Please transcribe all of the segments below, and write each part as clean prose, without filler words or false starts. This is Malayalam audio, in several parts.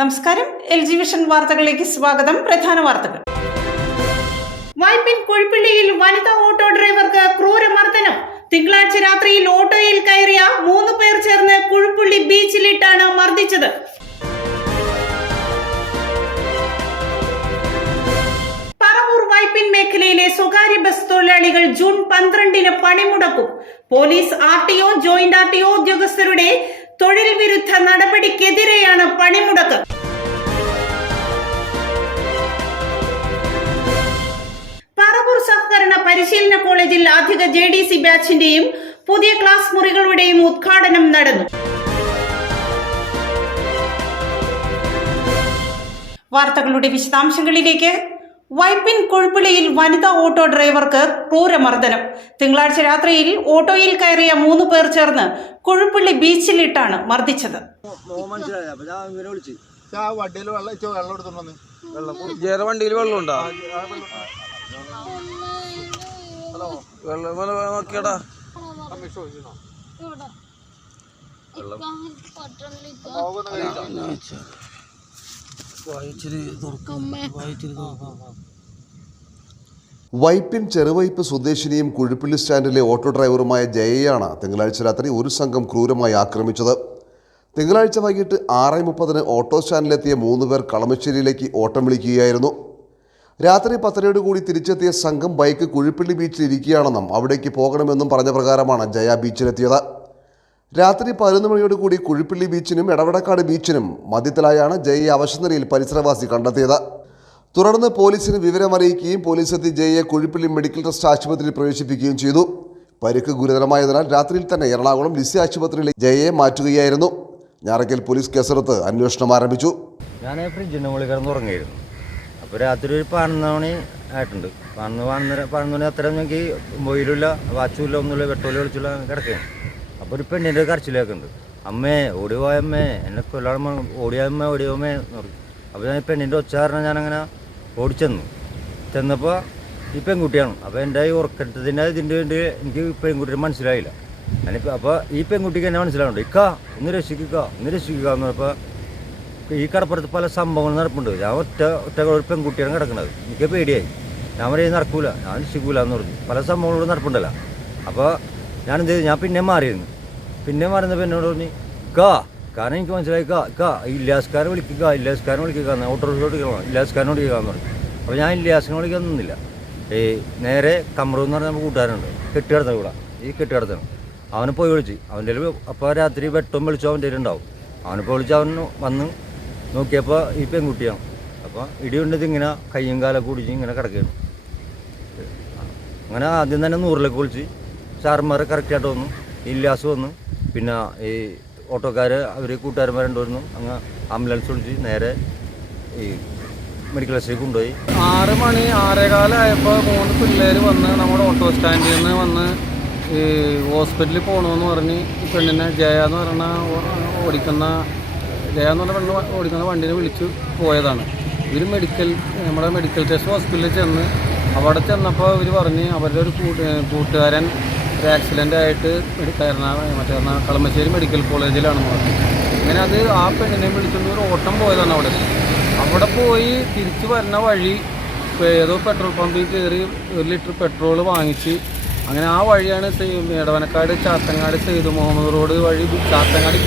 നമസ്കാരം. LG വിഷൻ വാർത്തകളിലേക്ക് സ്വാഗതം. പ്രധാന വാർത്തകൾ. വൈപ്പിൻ കുഴിപ്പള്ളിയിൽ വനിതാ ഓട്ടോ ഡ്രൈവർക്ക് ക്രൂരമർദ്ദനം. തിങ്കളാഴ്ച രാത്രിയിൽ ഓട്ടോയിൽ കയറിയ 3 പേർ ചേർന്ന് കുഴിപ്പള്ളി ബീച്ചിലിട്ടാണ് മർദ്ദിച്ചത്. പറവൂർ വൈപ്പിൻ മേഖലയിലെ സ്വകാര്യ ബസ് തൊഴിലാളികൾ ജൂൺ 12-ന് പണിമുടക്കും. പോലീസ്, RTO, ജോയിന്റ് RTO ഉദ്യോഗസ്ഥരുടെ തൊഴിൽ വിരുദ്ധ നടപടിക്കെതിരെയാണ് പണിമുടക്ക്. പറവൂർ സഹകരണ പരിശീലന കോളേജിൽ അധിക JDC ബാച്ചിന്റെയും പുതിയ ക്ലാസ് മുറികളുടെയും ഉദ്ഘാടനം നടന്നു. വാർത്തകളുടെ വിശദാംശങ്ങളിലേക്ക്. വൈപ്പിൻ കുഴിപ്പള്ളിയിൽ വനിതാ ഓട്ടോ ഡ്രൈവർക്ക് ക്രൂരമർദ്ദനം. തിങ്കളാഴ്ച രാത്രിയിൽ ഓട്ടോയിൽ കയറിയ 3 പേർ ചേർന്ന് കുഴിപ്പള്ളി ബീച്ചിലിട്ടാണ് മർദ്ദിച്ചത്. വണ്ടിയിൽ വെള്ളമുണ്ടോ? നോക്കിയടാ വൈപ്പിൻ ചെറുവൈപ്പ് സ്വദേശിനിയും കുഴിപ്പള്ളി സ്റ്റാൻഡിലെ ഓട്ടോ ഡ്രൈവറുമായ ജയയാണ് തിങ്കളാഴ്ച രാത്രി ഒരു സംഘം ക്രൂരമായി ആക്രമിച്ചത്. തിങ്കളാഴ്ച വൈകിട്ട് 6:30 ഓട്ടോ സ്റ്റാൻഡിലെത്തിയ 3 പേർ കളമശ്ശേരിയിലേക്ക് ഓട്ടം വിളിക്കുകയായിരുന്നു. രാത്രി 10:30 കൂടി തിരിച്ചെത്തിയ സംഘം ബൈക്ക് കുഴിപ്പള്ളി ബീച്ചിൽ ഇരിക്കുകയാണെന്നും അവിടേക്ക് പോകണമെന്നും പറഞ്ഞ പ്രകാരമാണ് ജയ ബീച്ചിലെത്തിയത്. രാത്രി 11 മണിയോടുകൂടി കുഴിപ്പള്ളി ബീച്ചിനും എടവടക്കാട് ബീച്ചിനും മധ്യത്തിലായാണ് ജയയെ അവശനിലയിൽ പരിസരവാസി കണ്ടെത്തിയത്. തുടർന്ന് പോലീസിന് വിവരമറിയിക്കുകയും പോലീസ് എത്തി ജയയെ കുഴിപ്പള്ളി മെഡിക്കൽ ട്രസ്റ്റ് ആശുപത്രിയിൽ പ്രവേശിപ്പിക്കുകയും ചെയ്തു. പരിക്ക് ഗുരുതരമായതിനാൽ രാത്രിയിൽ തന്നെ എറണാകുളം ലിസി ആശുപത്രിയിലേക്ക് ജയയെ മാറ്റുകയായിരുന്നു. ഞാറയ്ക്കൽ പോലീസ് കേസെടുത്ത് അന്വേഷണം ആരംഭിച്ചു. ഞാൻ ഫ്രിഡ്ജിൻ്റെ മുകളിൽ കിടന്നുറങ്ങിയിരുന്നു. അപ്പോൾ രാത്രി ഒരു 11 മണി ആയിട്ടുണ്ട്. 11 മണി അത്ര എനിക്ക് മൊയിലില്ല, വാച്ചുമില്ല, ഒന്നുമില്ല, വെട്ടോല വിളിച്ചില്ല, കിടക്കുകയാണ്. അപ്പോൾ ഒരു പെണ്ണിൻ്റെ കരച്ചിലേക്കുണ്ട്. അമ്മേ ഓടി പോയമ്മേ, എന്നെ കൊല്ലാൻ ഓടിയമ്മേ ഓടിയമ്മേ എന്ന് പറഞ്ഞു. അപ്പോൾ ഞാൻ പെണ്ണിൻ്റെ ഒച്ച കാരണം ഞാനങ്ങനെ ചെന്നപ്പോൾ ഈ പെൺകുട്ടിയാണ്. അപ്പോൾ എൻ്റെ ഈ ഉറക്കത്തിൻ്റെ ഇതിൻ്റെ വേണ്ടി എനിക്ക് പെൺകുട്ടിയെ മനസ്സിലായില്ല. ഞാനിപ്പോൾ അപ്പോൾ ഈ പെൺകുട്ടിക്ക് എന്നെ മനസ്സിലാവുന്നുണ്ട്. ഒന്ന് രക്ഷിക്കുക എന്ന് പറഞ്ഞപ്പോൾ ഈ കടപ്പുറത്ത് പല സംഭവങ്ങൾ നടപ്പുണ്ട്. ഞാൻ ഒറ്റ ഒരു പെൺകുട്ടിയാണ് കിടക്കുന്നത്. എനിക്ക് പേടിയായി. ഞാൻ പറയും നടക്കൂല, ഞാൻ രക്ഷിക്കൂല എന്ന് പറഞ്ഞു. പല സംഭവങ്ങളും നടപ്പുണ്ടല്ലോ. അപ്പോൾ ഞാനെന്ത് ചെയ്തു, ഞാൻ പിന്നെ മാറിയിരുന്നു. പിന്നെ മാറുന്നപ്പോൾ എന്നോട് പറഞ്ഞു കാരണം എനിക്ക് മനസ്സിലായി ഇല്ലാസ്കാരൻ വിളിക്കുക ഓട്ടോറിക്ഷ ഓടിക്കണം, ഇല്ലാസ്കാരൻ ഓടിക്കാന്ന് പറഞ്ഞു. അപ്പോൾ ഞാൻ ഇല്ലാസിനെ വിളിക്കാൻ നിന്നില്ല. നേരെ കമറു എന്ന് പറഞ്ഞ കൂട്ടുകാരുണ്ട്, കെട്ടിടത്തണം ഇവിടെ, ഈ കെട്ടിടത്തണം. അവനെ പോയി വിളിച്ച് അവൻ്റെ അപ്പോൾ രാത്രി വെട്ടം വിളിച്ചു അവൻ്റെ ഉണ്ടാവും. അവനിപ്പോൾ വിളിച്ച് അവൻ വന്ന് നോക്കിയപ്പോൾ ഈ പെൺകുട്ടിയാണ്. അപ്പോൾ ഇടിയുണ്ടത് ഇങ്ങനെ കയ്യും കാലൊക്കെ കുടിച്ച് ഇങ്ങനെ കിടക്കുകയാണ്. അങ്ങനെ ആദ്യം തന്നെ 100-ലേക്ക് വിളിച്ച് സാറന്മാർ കറക്റ്റായിട്ട് വന്നു, ഇല്ലാസ് വന്നു. പിന്നെ ഈ ഓട്ടോക്കാർ അവർ കൂട്ടുകാരന്മാർ രണ്ടുവരുന്നു. അങ്ങ് ആംബുലൻസ് വിളിച്ച് നേരെ ഈ മെഡിക്കൽ സ്റ്റേഷനിൽ കൊണ്ടുപോയി. 6 മണി 6:15 ആയപ്പോൾ 3 പിള്ളേർ വന്ന് നമ്മുടെ ഓട്ടോ സ്റ്റാൻഡിൽ നിന്ന് വന്ന് ഈ ഹോസ്പിറ്റലിൽ പോകണമെന്ന് പറഞ്ഞ് ഈ പെണ്ണിനെ ജയ എന്ന് പറഞ്ഞ പെണ്ണ് ഓടിക്കുന്ന വണ്ടിനെ വിളിച്ച് പോയതാണ്. ഇവർ നമ്മുടെ മെഡിക്കൽ ടെസ്റ്റ് ഹോസ്പിറ്റലിൽ ചെന്ന് അവിടെ ചെന്നപ്പോൾ ഇവർ പറഞ്ഞ് അവരുടെ ഒരു കൂട്ടുകാരൻ ഒരു ആക്സിഡൻ്റ് ആയിട്ട് കളമശ്ശേരി മെഡിക്കൽ കോളേജിലാണെന്ന് പറഞ്ഞു. അങ്ങനെ അത് ആ പെണ്ണിനെ വിളിച്ചുകൊണ്ട് ഒരു ഓട്ടം പോയതാണ്. അവിടെ പോയി തിരിച്ച് വരുന്ന വഴി ഏതോ പെട്രോൾ പമ്പിൽ കയറി 1 ലിറ്റർ പെട്രോൾ വാങ്ങിച്ച് അങ്ങനെ ആ വഴിയാണ് എടവനക്കാട് ചാത്തങ്ങാട് സെയ്ദ് മുഹമ്മദ് റോഡ് വഴി ചാത്തങ്ങാട്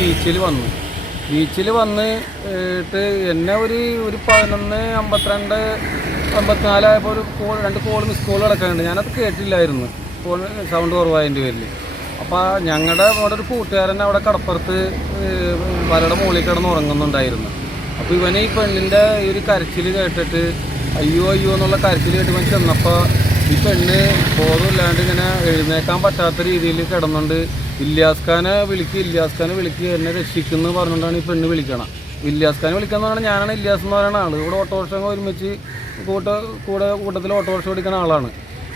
ബീച്ചിൽ വന്നിട്ട് എന്നെ ഒരു 11:52-54 ആയപ്പോൾ ഒരു 2 കോൾ മിസ് കോൾ കിടക്കാനുണ്ട്. ഞാനത് കേട്ടില്ലായിരുന്നു, ഫോൺ സൗണ്ട് കുറവായതിൻ്റെ പേരിൽ. അപ്പോൾ ഞങ്ങളുടെ അവിടെ ഒരു കൂട്ടുകാരൻ അവിടെ കടപ്പുറത്ത് വലയുടെ മുകളിൽ കിടന്ന് ഉറങ്ങുന്നുണ്ടായിരുന്നു. അപ്പോൾ ഇവനെ ഈ പെണ്ണിൻ്റെ ഒരു കരച്ചിൽ കേട്ടിട്ട് അയ്യോ എന്നുള്ള കരച്ചിൽ കേട്ട് ഇവൻ ചെന്നപ്പോൾ ഈ പെണ്ണ് ബോധമില്ലാണ്ട് ഇങ്ങനെ എഴുന്നേക്കാൻ പറ്റാത്ത രീതിയിൽ കിടന്നുകൊണ്ട് ഇല്യാസ് ഖാനെ വിളിക്കുക എന്നെ രക്ഷിക്കുന്നു പറഞ്ഞുകൊണ്ടാണ് ഈ പെണ്ണ് വിളിക്കണം. ഇല്യാസ് ഖാനെ വിളിക്കാന്ന് പറഞ്ഞാൽ ഞാനാണ് ഇല്യാസ് എന്ന് പറയുന്ന ആൾ. ഇവിടെ ഓട്ടോറിക്ഷ ഒരുമിച്ച് കൂട്ടത്തിൽ ഓട്ടോറിക്ഷ ഓടിക്കുന്ന ആളാണ്.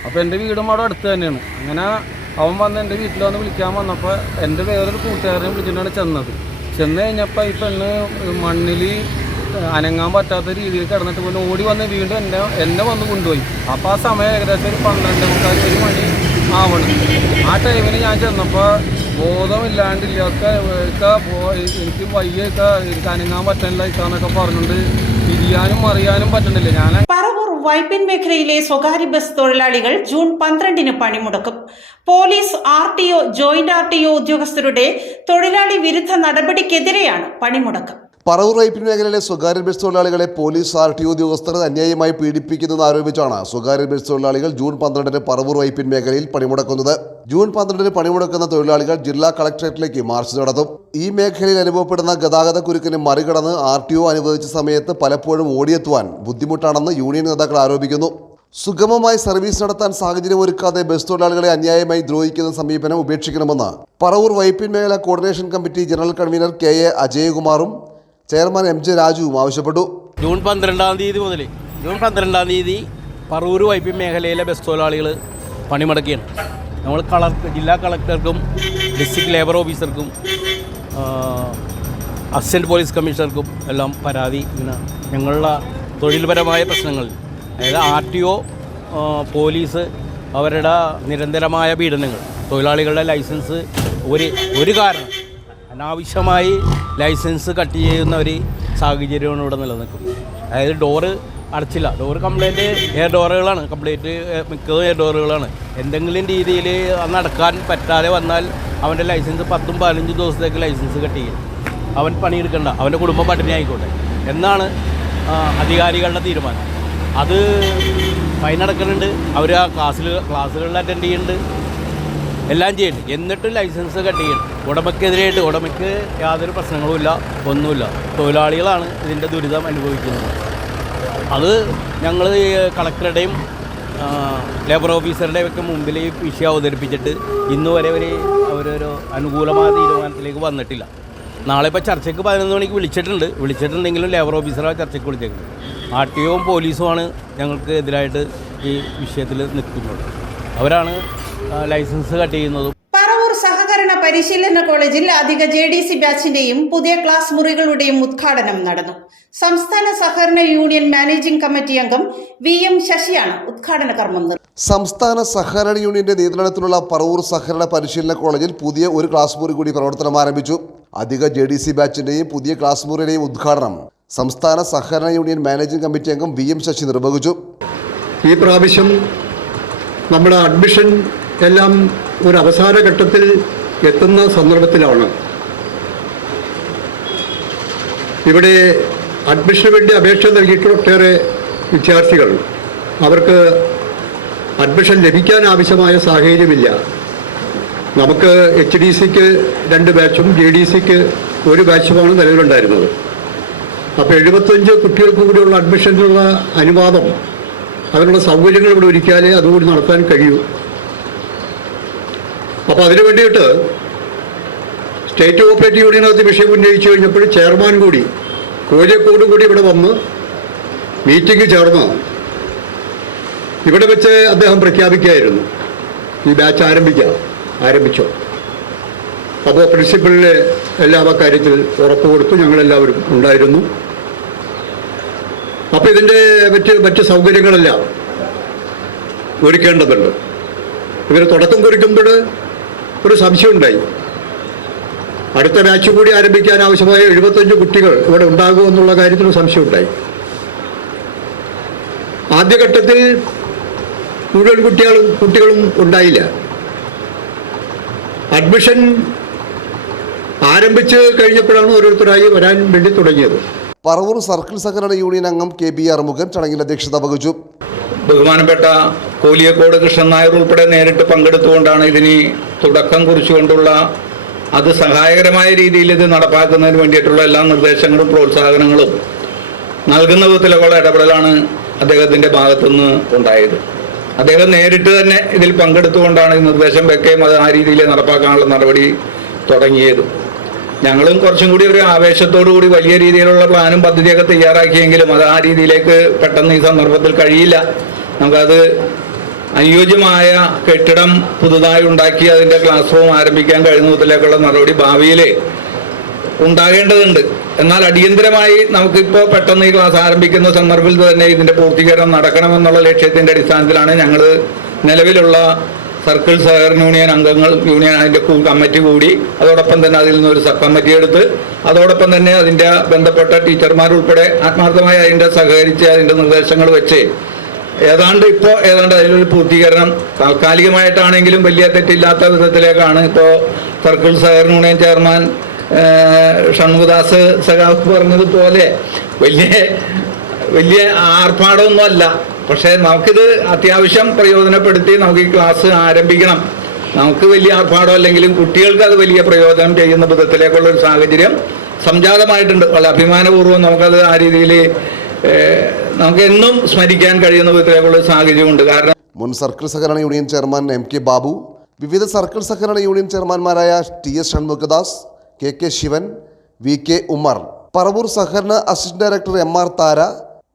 അപ്പോൾ എൻ്റെ വീടും അവിടെ അടുത്ത് തന്നെയാണ്. അങ്ങനെ അവൻ വന്ന് എൻ്റെ വീട്ടിൽ വന്ന് വിളിക്കാൻ വന്നപ്പോൾ എൻ്റെ വേറൊരു കൂട്ടുകാരനെ വിളിച്ചിട്ടാണ് ചെന്ന് കഴിഞ്ഞപ്പോൾ ഈ പെണ്ണ് മണ്ണിൽ അനങ്ങാൻ പറ്റാത്ത രീതിയിൽ കിടന്നിട്ട് പിന്നെ ഓടി വന്ന് വീണ്ടും എന്നെ വന്ന് കൊണ്ടുപോയി. അപ്പോൾ ആ സമയം ഏകദേശം ഒരു 12:45 മണി ആവണം. ആ ടൈമിന് ഞാൻ ചെന്നപ്പോൾ ബോധമില്ലാണ്ടില്ല എനിക്ക് വയ്യൊക്കെ എനിക്ക് അനങ്ങാൻ പറ്റാനില്ല ഇക്കാന്നൊക്കെ പറഞ്ഞുകൊണ്ട് തിരിയാനും അറിയാനും പറ്റണില്ല. ഞാൻ പറവൂർ വൈപ്പിൻ മേഖലയിലെ സ്വകാര്യ ബസ് തൊഴിലാളികൾ ജൂൺ 12-ന് പണിമുടക്കും. പോലീസ്, RTO, ജോയിന്റ് RTO ഉദ്യോഗസ്ഥരുടെ തൊഴിലാളി വിരുദ്ധ നടപടിക്കെതിരെയാണ് പണിമുടക്കം. പറവൂർ വൈപ്പിൻ മേഖലയിലെ സ്വകാര്യ ബസ് തൊഴിലാളികളെ പോലീസ്, RTO ഉദ്യോഗസ്ഥർ അന്യായമായി പീഡിപ്പിക്കുന്നെന്ന് ആരോപിച്ചാണ് സ്വകാര്യ ബസ് തൊഴിലാളികൾ ജൂൺ 12-ന് പറവൂർ വൈപ്പിൻ മേഖലയിൽ പണിമുടക്കുന്നത്. ജൂൺ 12-ന് പണിമുടക്കുന്ന തൊഴിലാളികൾ ജില്ലാ കളക്ടറേറ്റിലേക്ക് മാർച്ച് നടത്തും. ഈ മേഖലയിൽ അനുഭവപ്പെടുന്ന ഗതാഗത കുരുക്കിന് മറികടന്ന് RTO അനുവദിച്ച സമയത്ത് പലപ്പോഴും ഓടിയെത്തുവാൻ ബുദ്ധിമുട്ടാണെന്ന് യൂണിയൻ നേതാക്കൾ ആരോപിക്കുന്നു. സുഗമമായി സർവീസ് നടത്താൻ സാഹചര്യം ഒരുക്കാതെ ബസ് തൊഴിലാളികളെ അന്യായമായി ദ്രോഹിക്കുന്ന സമീപനം ഉപേക്ഷിക്കണമെന്ന് പറവൂർ വൈപ്പിൻ മേഖല coordination committee general convener KA അജയകുമാറും ചെയർമാൻ MJ രാജുവും ആവശ്യപ്പെട്ടു. ജൂൺ 12-ാം തീയതി പറവൂർ വൈപ്പിൻ മേഖലയിലെ ബസ് തൊഴിലാളികൾ പണിമുടക്കിയാണ്. നമ്മൾ ജില്ലാ കളക്ടർക്കും ഡിസ്ട്രിക്ട് ലേബർ ഓഫീസർക്കും അസിസ്റ്റൻറ്റ് പോലീസ് കമ്മീഷണർക്കും എല്ലാം പരാതി ഇങ്ങനെ ഞങ്ങളുടെ തൊഴിൽപരമായ പ്രശ്നങ്ങൾ, അതായത് RTO, പോലീസ് അവരുടെ നിരന്തരമായ പീഡനങ്ങൾ, തൊഴിലാളികളുടെ ലൈസൻസ് ഒരു കാരണം അനാവശ്യമായി ലൈസൻസ് കട്ട് ചെയ്യുന്ന ഒരു സാഹചര്യമാണ് ഇവിടെ നിലനിൽക്കുന്നത്. അതായത് ഡോറ് അടച്ചില്ല, ഡോറ് കംപ്ലൈൻറ്റ് എയർ ഡോറുകളാണ്, മിക്കതും എയർ ഡോറുകളാണ്. എന്തെങ്കിലും രീതിയിൽ നടക്കാൻ പറ്റാതെ വന്നാൽ അവൻ്റെ ലൈസൻസ് 10-15 ദിവസത്തേക്ക് ലൈസൻസ് കട്ട് ചെയ്യും. അവൻ പണിയെടുക്കണ്ട, അവൻ്റെ കുടുംബം പട്ടിണി ആയിക്കോട്ടെ എന്നാണ് അധികാരികളുടെ തീരുമാനം. അത് ഫൈൻ അടക്കുന്നുണ്ട്, അവർ ആ ക്ലാസ്സുകളിൽ അറ്റൻഡ് ചെയ്യുന്നുണ്ട്, എല്ലാം ചെയ്യുന്നുണ്ട്. എന്നിട്ടും ലൈസൻസ് കട്ട് ചെയ്യണം. ഉടമയ്ക്കെതിരായിട്ട് ഉടമയ്ക്ക് യാതൊരു പ്രശ്നങ്ങളുമില്ല, ഒന്നുമില്ല. തൊഴിലാളികളാണ് ഇതിൻ്റെ ദുരിതം അനുഭവിക്കുന്നത്. അത് ഞങ്ങൾ കളക്ടറുടെയും ലേബർ ഓഫീസറുടെയും ഒക്കെ മുമ്പിൽ ഈ വിഷയം അവതരിപ്പിച്ചിട്ട് ഇന്നുവരെ അവരൊരു അനുകൂലമായ തീരുമാനത്തിലേക്ക് വന്നിട്ടില്ല. നാളെ ഇപ്പോൾ ചർച്ചയ്ക്ക് 11 മണിക്ക് വിളിച്ചിട്ടുണ്ടെങ്കിലും ലേബർ ഓഫീസറെ ചർച്ചയ്ക്ക് വിളിച്ചേക്കുന്നത്. RTOയും പോലീസുമാണ് ഞങ്ങൾക്ക് എതിരായിട്ട് ഈ വിഷയത്തിൽ നിൽക്കുന്നത്. അവരാണ് ലൈസൻസ് കട്ട് ചെയ്യുന്നതും. പറവൂർ സഹകരണ പരിശീലന കോളേജിൽ അധിക JDC ബാച്ചിന്റെയും പുതിയ ക്ലാസ് മുറികളുടെയും ഉദ്ഘാടനം നടന്നു. സംസ്ഥാന സഹകരണ യൂണിയൻ മാനേജിംഗ് കമ്മിറ്റി അംഗം VM ശശിയാണ് ഉദ്ഘാടന കർമ്മം നിർവഹിച്ചത്. സംസ്ഥാന സഹകരണ യൂണിയന്റെ നിയന്ത്രണത്തിലുള്ള പറവൂർ സഹകരണ പരിശീലന കോളേജിൽ പുതിയ ഒരു ക്ലാസ് മുറി കൂടി പ്രവർത്തനം ആരംഭിച്ചു. അധിക JDC ബാച്ചിന്റെയും പുതിയ ക്ലാസ് മുറിയുടെയും ഉദ്ഘാടനം സംസ്ഥാന സഹകരണ യൂണിയൻ മാനേജിംഗ് കമ്മിറ്റി അംഗം VM ശശി നിർവഹിച്ചു. ഈ പ്രാവശ്യം നമ്മുടെ അഡ്മിഷൻ എല്ലാം ഒരു അവസാന ഘട്ടത്തിൽ എത്തുന്ന സന്ദർഭത്തിലാണ് ഇവിടെ അഡ്മിഷന് വേണ്ടി അപേക്ഷ നൽകിയിട്ടുള്ള ഒട്ടേറെ വിദ്യാർത്ഥികൾ അവർക്ക് അഡ്മിഷൻ ലഭിക്കാൻ ആവശ്യമായ സാഹചര്യമില്ല. നമുക്ക് HDCക്ക് 2 ബാച്ചും JDCക്ക് 1 ബാച്ചുമാണ് നിലവിലുണ്ടായിരുന്നത്. അപ്പോൾ 75 കുട്ടികൾക്ക് കൂടിയുള്ള അഡ്മിഷനുള്ള അനുവാദം, അതിനുള്ള സൗകര്യങ്ങൾ ഇവിടെ ഒരുക്കിയാലേ അതുകൂടി നടത്താൻ കഴിയൂ. അപ്പോൾ അതിനു വേണ്ടിയിട്ട് സ്റ്റേറ്റ് കോഓപ്പറേറ്റീവ് യൂണിയനകത്ത് വിഷയം ഉന്നയിച്ചു കഴിഞ്ഞപ്പോൾ ചെയർമാൻ കൂടി കോഴിക്കോട് കൂടി ഇവിടെ വന്ന് മീറ്റിംഗ് ചേർന്ന് ഇവിടെ വെച്ച് അദ്ദേഹം പ്രഖ്യാപിക്കുകയായിരുന്നു, ഈ ബാച്ച് ആരംഭിച്ചോ. അപ്പോൾ പ്രിൻസിപ്പലിന് എല്ലാ കാര്യത്തിൽ ഉറപ്പ് കൊടുത്തു, ഞങ്ങളെല്ലാവരും ഉണ്ടായിരുന്നു. അപ്പോൾ ഇതിൻ്റെ മറ്റ് സൗകര്യങ്ങളെല്ലാം ഒരുക്കേണ്ടതുണ്ട്. ഇവർ തുടക്കം കുറിക്കുമ്പോൾ ഒരു സംശയമുണ്ടായി, അടുത്ത ബാച്ച് കൂടി ആരംഭിക്കാൻ ആവശ്യമായ 75 കുട്ടികൾ ഇവിടെ ഉണ്ടാകുമെന്നുള്ള കാര്യത്തിൽ സംശയമുണ്ടായി. ആദ്യഘട്ടത്തിൽ മുഴുവൻ കുട്ടികളും ഉണ്ടായില്ല. അഡ്മിഷൻ ആരംഭിച്ച് കഴിഞ്ഞപ്പോഴാണ് ഓരോരുത്തരായി വരാൻ വേണ്ടി തുടങ്ങിയത്. പറവൂർ സർക്കിൾ സഹകരണ യൂണിയൻ അംഗം KB അറുമുഖൻ ചടങ്ങിൽ അധ്യക്ഷത വഹിച്ചു. ബഹുമാനപ്പെട്ട കോലിയക്കോട് കൃഷ്ണൻ നായർ ഉൾപ്പെടെ നേരിട്ട് പങ്കെടുത്തുകൊണ്ടാണ് ഇതിന് തുടക്കം കുറിച്ചുകൊണ്ടുള്ള അത് സഹായകരമായ രീതിയിൽ ഇത് നടപ്പാക്കുന്നതിന് വേണ്ടിയിട്ടുള്ള എല്ലാ നിർദ്ദേശങ്ങളും പ്രോത്സാഹനങ്ങളും നൽകുന്ന വിധത്തിലുള്ള ഇടപെടലാണ് അദ്ദേഹത്തിൻ്റെ ഭാഗത്തുനിന്ന് ഉണ്ടായത്. അദ്ദേഹം നേരിട്ട് തന്നെ ഇതിൽ പങ്കെടുത്തുകൊണ്ടാണ് ഈ നിർദ്ദേശം വെക്കുകയും അത് ആ രീതിയിൽ നടപ്പാക്കാനുള്ള നടപടി തുടങ്ങിയത്. ഞങ്ങളും കുറച്ചും കൂടി ഒരു ആവേശത്തോടു കൂടി വലിയ രീതിയിലുള്ള പ്ലാനും പദ്ധതിയൊക്കെ തയ്യാറാക്കിയെങ്കിലും അത് ആ രീതിയിലേക്ക് പെട്ടെന്ന് ഈ സന്ദർഭത്തിൽ കഴിയില്ല. നമുക്കത് അനുയോജ്യമായ കെട്ടിടം പുതുതായി ഉണ്ടാക്കി അതിൻ്റെ ക്ലാസ് റൂം ആരംഭിക്കാൻ കഴിയുന്ന വിധത്തിലേക്കുള്ള നടപടി ഭാവിയിൽ ഉണ്ടാകേണ്ടതുണ്ട്. എന്നാൽ അടിയന്തരമായി നമുക്കിപ്പോൾ പെട്ടെന്ന് ഈ ക്ലാസ് ആരംഭിക്കുന്ന സന്ദർഭത്തിൽ തന്നെ ഇതിൻ്റെ പൂർത്തീകരണം നടക്കണമെന്നുള്ള ലക്ഷ്യത്തിൻ്റെ അടിസ്ഥാനത്തിലാണ് ഞങ്ങൾ നിലവിലുള്ള സർക്കിൾ സഹകരണ യൂണിയൻ അംഗങ്ങൾ യൂണിയൻ അതിൻ്റെ കമ്മിറ്റി കൂടി, അതോടൊപ്പം തന്നെ അതിൽ നിന്നൊരു സബ് കമ്മിറ്റി എടുത്ത്, അതോടൊപ്പം തന്നെ അതിൻ്റെ ബന്ധപ്പെട്ട ടീച്ചർമാരുൾപ്പെടെ ആത്മാർത്ഥമായി അതിൻ്റെ സഹകരിച്ച് അതിൻ്റെ നിർദ്ദേശങ്ങൾ വെച്ച് ഏതാണ്ട് അതിലൊരു പൂർത്തീകരണം താൽക്കാലികമായിട്ടാണെങ്കിലും വലിയ തെറ്റില്ലാത്ത വിധത്തിലേക്കാണ് ഇപ്പോൾ സർക്കിൾ സഹകരണ യൂണിയൻ ചെയർമാൻ ഷൺമുഖദാസ് സഖാവ് പറഞ്ഞതുപോലെ വലിയ ആർഭാടമൊന്നുമല്ല. പക്ഷേ നമുക്കിത് അത്യാവശ്യം പ്രയോജനപ്പെടുത്തി നമുക്ക് ഈ ക്ലാസ് ആരംഭിക്കണം. നമുക്ക് വലിയ ആർഭാടം അല്ലെങ്കിലും കുട്ടികൾക്ക് അത് വലിയ പ്രയോജനം ചെയ്യുന്ന വിധത്തിലേക്കുള്ള ഒരു സാഹചര്യം സംജാതമായിട്ടുണ്ട്. വളരെ അഭിമാനപൂർവ്വം നമുക്കത് ആ രീതിയിൽ നമുക്ക് എന്നും സ്മരിക്കാൻ കഴിയുന്ന വിധത്തിലേക്കുള്ള ഒരു സാഹചര്യമുണ്ട്. കാരണം മുൻ സർക്കിൾ സഹകരണ യൂണിയൻ ചെയർമാൻ MK ബാബു, വിവിധ സർക്കിൾ സഹകരണ യൂണിയൻ ചെയർമാൻമാരായ TS Shanmukhadas, KK Sivan, VK Ummer, Paravur സഹകരണ assistant director MR Thara,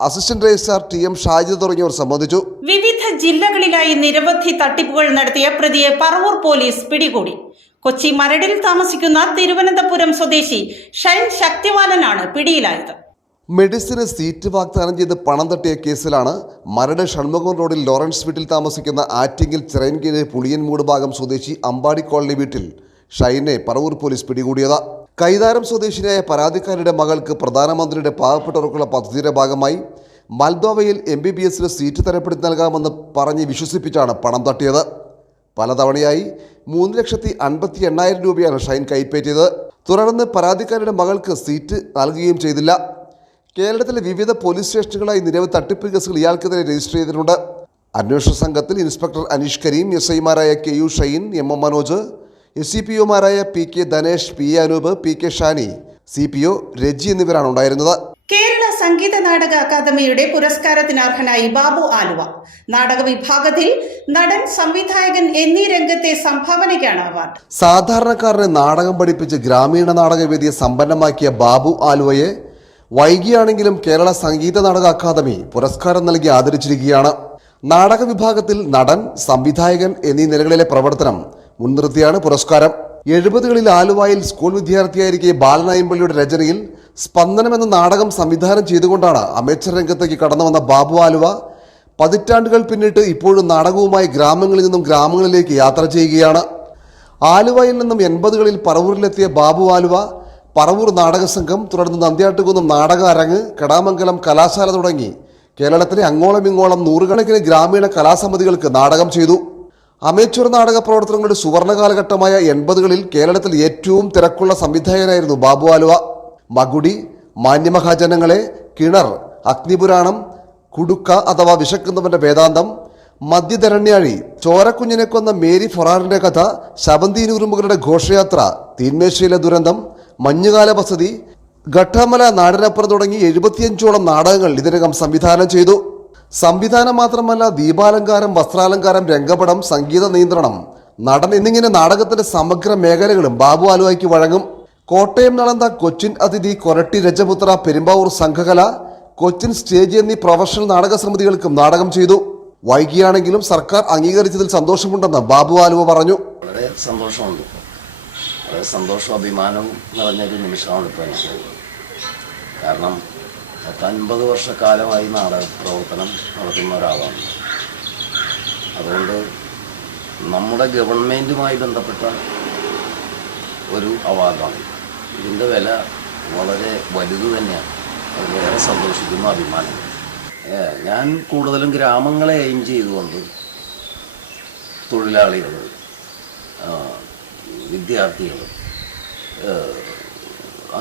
assistant registrar TM Shajid തുടങ്ങിയവർ സംബന്ധിച്ചു. വിവിധ ജില്ലകളിലായി നിരവധി തട്ടിപ്പുകൾ നടത്തിയ പ്രതിയെ പറവൂർ പോലീസ് പിടികൂടി. കൊച്ചി മരടിൽ താമസിക്കുന്ന തിരുവനന്തപുരം സ്വദേശി ഷൈൻ ശക്തിവാലനാണ് പിടിയിലായത്. മെഡിസിന് സീറ്റ് വാഗ്ദാനം ചെയ്ത് പണം തട്ടിയ കേസിലാണ് മരട് ഷൺമുഖം റോഡിൽ ലോറൻസ് വീട്ടിൽ താമസിക്കുന്ന ആറ്റിങ്ങൽ ചിറയൻകീഴ് പുളിയൻമൂട് ഭാഗം സ്വദേശി അമ്പാടി കോളനി വീട്ടിൽ ഷൈനെ പറവൂർ പോലീസ് പിടികൂടിയത്. കൈതാരം സ്വദേശിനിയായ പരാതിക്കാരിയുടെ മകൾക്ക് പ്രധാനമന്ത്രിയുടെ പാവപ്പെട്ടവർക്കുള്ള പദ്ധതിയുടെ ഭാഗമായി മൽദോവയിൽ MBBSൽ സീറ്റ് തരപ്പെടുത്തി നൽകാമെന്ന് പറഞ്ഞ് വിശ്വസിപ്പിച്ചാണ് പണം തട്ടിയത്. പലതവണയായി 3,58,000 രൂപയാണ് ഷൈൻ കൈപ്പറ്റിയത്. തുടർന്ന് പരാതിക്കാരിയുടെ മകൾക്ക് സീറ്റ് നൽകുകയും ചെയ്തില്ല. കേരളത്തിലെ വിവിധ പോലീസ് സ്റ്റേഷനുകളായി നിരവധി തട്ടിപ്പ് കേസുകൾ ഇയാൾക്കെതിരെ രജിസ്റ്റർ ചെയ്തിട്ടുണ്ട്. അന്വേഷണ സംഘത്തിൽ ഇൻസ്പെക്ടർ അനീഷ് കരീം, SIമാരായ KU ഷൈൻ, MM മനോജ്, SCPOമാരായ PK Dhanesh, PA Anoop, PK Shani, CPO Reji എന്നിവരാണ് ഉണ്ടായിരുന്നത്. കേരള സംഗീത നാടക അക്കാദമിയുടെ പുരസ്കാരത്തിന് അർഹനായി ബാബു ആലുവ. നാടക വിഭാഗത്തിൽ നടൻ, സംവിധായകൻ എന്നീ രംഗത്തെ സംഭാവനയ്ക്കാണ് അവാർഡ്. സാധാരണക്കാരനെ നാടകം പഠിപ്പിച്ച് ഗ്രാമീണ നാടകവേദിയെ സമ്പന്നമാക്കിയ ബാബു ആലുവയെ വൈകിയാണെങ്കിലും കേരള സംഗീത നാടക അക്കാദമി പുരസ്കാരം നൽകി ആദരിച്ചിരിക്കുകയാണ്. നാടക വിഭാഗത്തിൽ നടൻ, സംവിധായകൻ എന്നീ നിലകളിലെ പ്രവർത്തനം മുൻനിർത്തിയാണ് പുരസ്കാരം. 70കളിൽ ആലുവയിൽ സ്കൂൾ വിദ്യാർത്ഥിയായിരിക്കെ ബാലനായമ്പള്ളിയുടെ രചനയിൽ സ്പന്ദനം എന്ന നാടകം സംവിധാനം ചെയ്തുകൊണ്ടാണ് അമേച്ചർ രംഗത്തേക്ക് കടന്നു വന്ന ബാബു ആലുവ പതിറ്റാണ്ടുകൾ പിന്നിട്ട് ഇപ്പോഴും നാടകവുമായി ഗ്രാമങ്ങളിൽ നിന്നും ഗ്രാമങ്ങളിലേക്ക് യാത്ര ചെയ്യുകയാണ്. ആലുവയിൽ നിന്നും 80കളിൽ പറവൂരിലെത്തിയ ബാബു ആലുവ പറവൂർ നാടക സംഘം, തുടർന്ന് നന്ദ്യാട്ടുകുന്നം നാടക അരങ്ങ്, കടാമംഗലം കലാശാല തുടങ്ങി കേരളത്തിലെ അങ്ങോളം ഇങ്ങോളം നൂറുകണക്കിന് ഗ്രാമീണ കലാസമിതികൾക്ക് നാടകം ചെയ്തു. അമേച്വർ നാടക പ്രവർത്തനങ്ങളുടെ സുവർണ കാലഘട്ടമായ 80കളിൽ കേരളത്തിൽ ഏറ്റവും തിരക്കുള്ള സംവിധായകനായിരുന്നു ബാബു ആലുവ. മകുടി, മാന്യമഹാജനങ്ങളെ, കിണർ, അഗ്നിപുരാണം, കുടുക്ക അഥവാ വിശക്കുന്നവന്റെ വേദാന്തം, മദ്യധരണ്യാഴി, ചോരക്കുഞ്ഞിനെ കൊന്ന മേരി ഫൊറാറിന്റെ കഥ, ശബന്തീനുറുമ്പുകളുടെ ഘോഷയാത്ര, തീന്മേശയിലെ ദുരന്തം, മഞ്ഞുകാല വസതി, ഘട്ടമല, നാടിനപ്പുറം തുടങ്ങി 75ഓളം നാടകങ്ങൾ ഇതിനകം സംവിധാനം ചെയ്തു. സംവിധാനം മാത്രമല്ല, ദീപാലങ്കാരം, വസ്ത്രാലങ്കാരം, രംഗപടം, സംഗീത നിയന്ത്രണം, നടൻ എന്നിങ്ങനെ നാടകത്തിന്റെ സമഗ്ര മേഖലകളും ബാബു ആലുവയ്ക്ക് വഴങ്ങും. കോട്ടയം നളന്ത, കൊച്ചിൻ അതിഥി, കൊരട്ടി രജപുത്ര, പെരുമ്പാവൂർ സംഘകല, കൊച്ചിൻ സ്റ്റേജ് എന്നീ പ്രൊഫഷണൽ നാടക സമിതികൾക്കും നാടകം ചെയ്തു. വൈകിയാണെങ്കിലും സർക്കാർ അംഗീകരിച്ചതിൽ സന്തോഷമുണ്ടെന്ന് ബാബു ആലുവ പറഞ്ഞു. വളരെ സന്തോഷമുണ്ട്. വളരെ സന്തോഷവും അഭിമാനവും നിറഞ്ഞൊരു നിമിഷമാണ് ഇപ്പോൾ എനിക്ക്. കാരണം 50 വർഷക്കാലമായി നാടക പ്രവർത്തനം നടത്തുന്ന ഒരാളാണ്. അതുകൊണ്ട് നമ്മുടെ ഗവൺമെൻറ്റുമായി ബന്ധപ്പെട്ട ഒരു അവാർഡാണ്. ഇതിൻ്റെ വില വളരെ വലുത് തന്നെയാണ്. അതിലേറെ സന്തോഷിക്കുന്ന അഭിമാനം. ഞാൻ കൂടുതലും ഗ്രാമങ്ങളെ എയിം ചെയ്തുകൊണ്ട് തൊഴിലാളികൾ, വിദ്യാർത്ഥികൾ,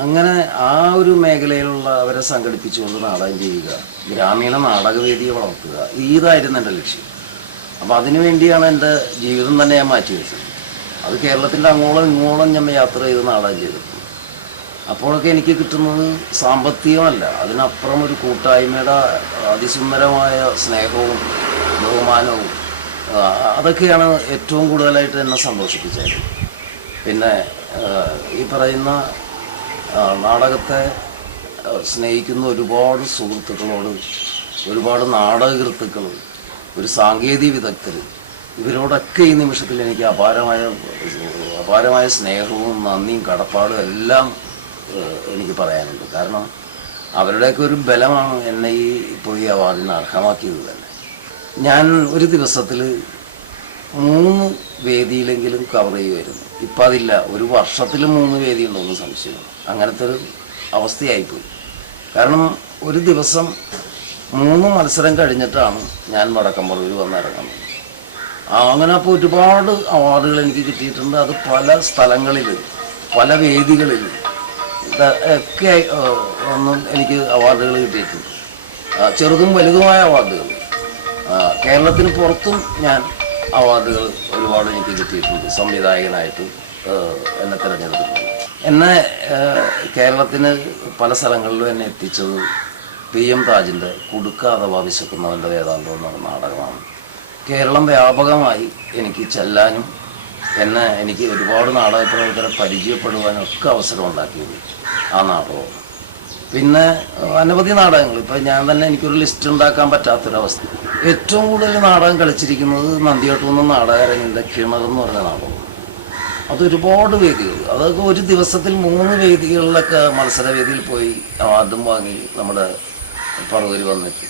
അങ്ങനെ ആ ഒരു മേഖലയിലുള്ള അവരെ സംഘടിപ്പിച്ചുകൊണ്ട് നാടകം ചെയ്യുക, ഗ്രാമീണ നാടകവേദിയെ വളർത്തുക, ഇതായിരുന്നു എൻ്റെ ലക്ഷ്യം. അപ്പോൾ അതിനു വേണ്ടിയാണ് എൻ്റെ ജീവിതം തന്നെ ഞാൻ മാറ്റിവെച്ചത്. അത് കേരളത്തിൻ്റെ അങ്ങോളം ഇങ്ങോളം ഞാൻ യാത്ര ചെയ്ത് നാടകം ചെയ്തിട്ടുണ്ട്. അപ്പോഴൊക്കെ എനിക്ക് കിട്ടുന്നത് സാമ്പത്തികമല്ല, അതിനപ്പുറം ഒരു കൂട്ടായ്മയുടെ അതിസുന്ദരമായ സ്നേഹവും ബഹുമാനവും, അതൊക്കെയാണ് ഏറ്റവും കൂടുതലായിട്ട് എന്നെ സന്തോഷിപ്പിച്ചത്. പിന്നെ ഈ പറയുന്ന നാടകത്തെ സ്നേഹിക്കുന്ന ഒരുപാട് സുഹൃത്തുക്കളോട്, ഒരുപാട് നാടകകൃത്തുക്കൾ, ഒരു സാങ്കേതിക വിദഗ്ധർ, ഇവരോടൊക്കെ ഈ നിമിഷത്തിൽ എനിക്ക് അപാരമായ സ്നേഹവും നന്ദിയും കടപ്പാടും എല്ലാം എനിക്ക് പറയാനുണ്ട്. കാരണം അവരുടെയൊക്കെ ഒരു ബലമാണ് എന്നെ ഇപ്പോൾ ഈ അവാർഡിന് അർഹമാക്കിയത് തന്നെ. ഞാൻ ഒരു ദിവസത്തിൽ 3 വേദിയിലെങ്കിലും കവർ ചെയ്യുമായിരുന്നു. ഇപ്പം അതില്ല. ഒരു വർഷത്തിൽ 3 വേദി ഉണ്ടോയെന്ന് സംശയമാണ്. അങ്ങനത്തെ ഒരു അവസ്ഥയായിപ്പോയി. കാരണം ഒരു ദിവസം 3 മത്സരം കഴിഞ്ഞിട്ടാണ് ഞാൻ വടക്കംപറവൂർ വന്നിറങ്ങുന്നത്. അങ്ങനെ അപ്പോൾ ഒരുപാട് അവാർഡുകൾ എനിക്ക് കിട്ടിയിട്ടുണ്ട്. അത് പല സ്ഥലങ്ങളിൽ, പല വേദികളിൽ ഒക്കെ ഒന്നും എനിക്ക് അവാർഡുകൾ കിട്ടിയിട്ടുണ്ട്. ചെറുതും വലുതുമായ അവാർഡുകൾ. കേരളത്തിന് പുറത്തും ഞാൻ അവാർഡുകൾ ഒരുപാട് എനിക്ക് കിട്ടിയിട്ടുണ്ട്. സംവിധായകനായിട്ട് എന്നെ തിരഞ്ഞെടുത്തിട്ടുണ്ട്. എന്നെ കേരളത്തിന് പല സ്ഥലങ്ങളിലും എന്നെ എത്തിച്ചത് PM താജിൻ്റെ കുടുക്ക അഥവാ വിശക്കുന്നവൻ്റെ വേദാന്തം എന്ന നാടകമാണ്. കേരളം വ്യാപകമായി എനിക്ക് ചെല്ലാനും എനിക്ക് ഒരുപാട് നാടക പ്രവർത്തകരെ പരിചയപ്പെടുവാനും ഒക്കെ അവസരം ഉണ്ടാക്കിയത് ആ നാടകമാണ്. പിന്നെ അനവധി നാടകങ്ങൾ. ഇപ്പം ഞാൻ തന്നെ എനിക്കൊരു ലിസ്റ്റ് ഉണ്ടാക്കാൻ പറ്റാത്തൊരവസ്ഥ. ഏറ്റവും കൂടുതൽ നാടകം കളിച്ചിരിക്കുന്നത് നന്ദിയോട്ടുന്ന നാടകരംഗിൻ്റെ കിണറെന്ന് പറഞ്ഞ നാടകം. അതൊരുപാട് വേദികൾ. അതൊക്കെ ഒരു ദിവസത്തിൽ 3 വേദികളിലൊക്കെ മത്സരവേദിയിൽ പോയി അവാർഡും വാങ്ങി നമ്മുടെ പറവൂർ വന്നിട്ട്.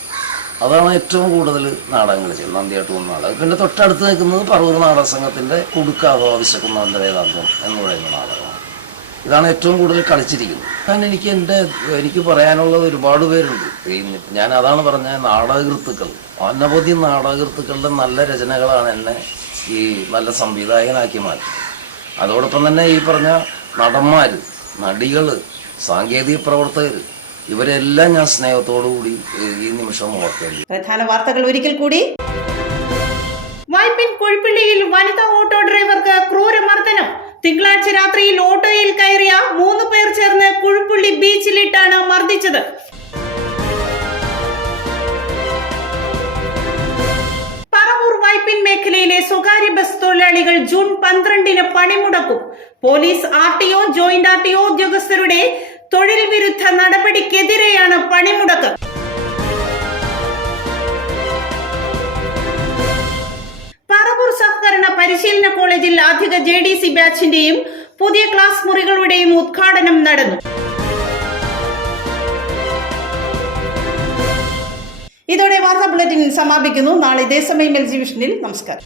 അതാണ് ഏറ്റവും കൂടുതൽ നാടകങ്ങൾ ചെയ്യുന്നത്, നന്ദിയാട്ടുന്ന നാടകം. പിന്നെ തൊട്ടടുത്ത് നിൽക്കുന്നത് പറവൂർ നാടക സംഘത്തിൻ്റെ കുടുക്ക അഥവാ വിശക്കുന്നവൻ്റെ വേദാന്തം എന്ന് പറയുന്ന നാടകമാണ്. ഇതാണ് ഏറ്റവും കൂടുതൽ കളിച്ചിരിക്കുന്നത്. കാരണം എനിക്ക് പറയാനുള്ളത് ഒരുപാട് പേരുണ്ട്. ഞാൻ അതാണ് പറഞ്ഞ നാടകകൃത്തുക്കൾ, അനവധി നാടകകൃത്തുക്കളുടെ നല്ല രചനകളാണ് എന്നെ ഈ നല്ല സംവിധായകനാക്കി മാറ്റുന്നത്. അതോടൊപ്പം തന്നെ ഈ പറഞ്ഞ നടന്മാർ, നടികൾ, സാങ്കേതിക പ്രവർത്തകർ, ഇവരെല്ലാം ഞാൻ സ്നേഹത്തോടു കൂടി ഈ നിമിഷം ഓർക്കേണ്ടി. പ്രധാന വാർത്തകൾ ഒരിക്കൽ കൂടി. വൈപ്പിൻ കുഴിപ്പള്ളിയിൽ വനിതാ ഓട്ടോ ഡ്രൈവർക്ക് ക്രൂരമർദ്ദനം. തിങ്കളാഴ്ച രാത്രിയിൽ ഓട്ടോയിൽ കയറിയ 3 പേർ ചേർന്ന് കുഴിപ്പള്ളി ബീച്ചിലിട്ടാണ് മർദ്ദിച്ചത്. പറവൂർ വൈപ്പിൻ മേഖലയിലെ സ്വകാര്യ ബസ് തൊഴിലാളികൾ ജൂൺ 12-ന് പണിമുടക്കും. പോലീസ്, RTO, ജോയിന്റ് RTO ഉദ്യോഗസ്ഥരുടെ തൊഴിൽ വിരുദ്ധ നടപടിക്കെതിരെയാണ് പണിമുടക്ക്. പറവൂർ സഹകരണ പരിശീലന കോളേജിൽ അധിക JDC ബാച്ചിന്റെയും പുതിയ ക്ലാസ് മുറികളുടെയും ഉദ്ഘാടനം നടന്നു. ഇതോടെ വാർത്താ ബുള്ളറ്റിൻ സമാപിക്കുന്നു. നാളെ ഇതേ സമയം LG വിഷനിൽ. നമസ്കാരം.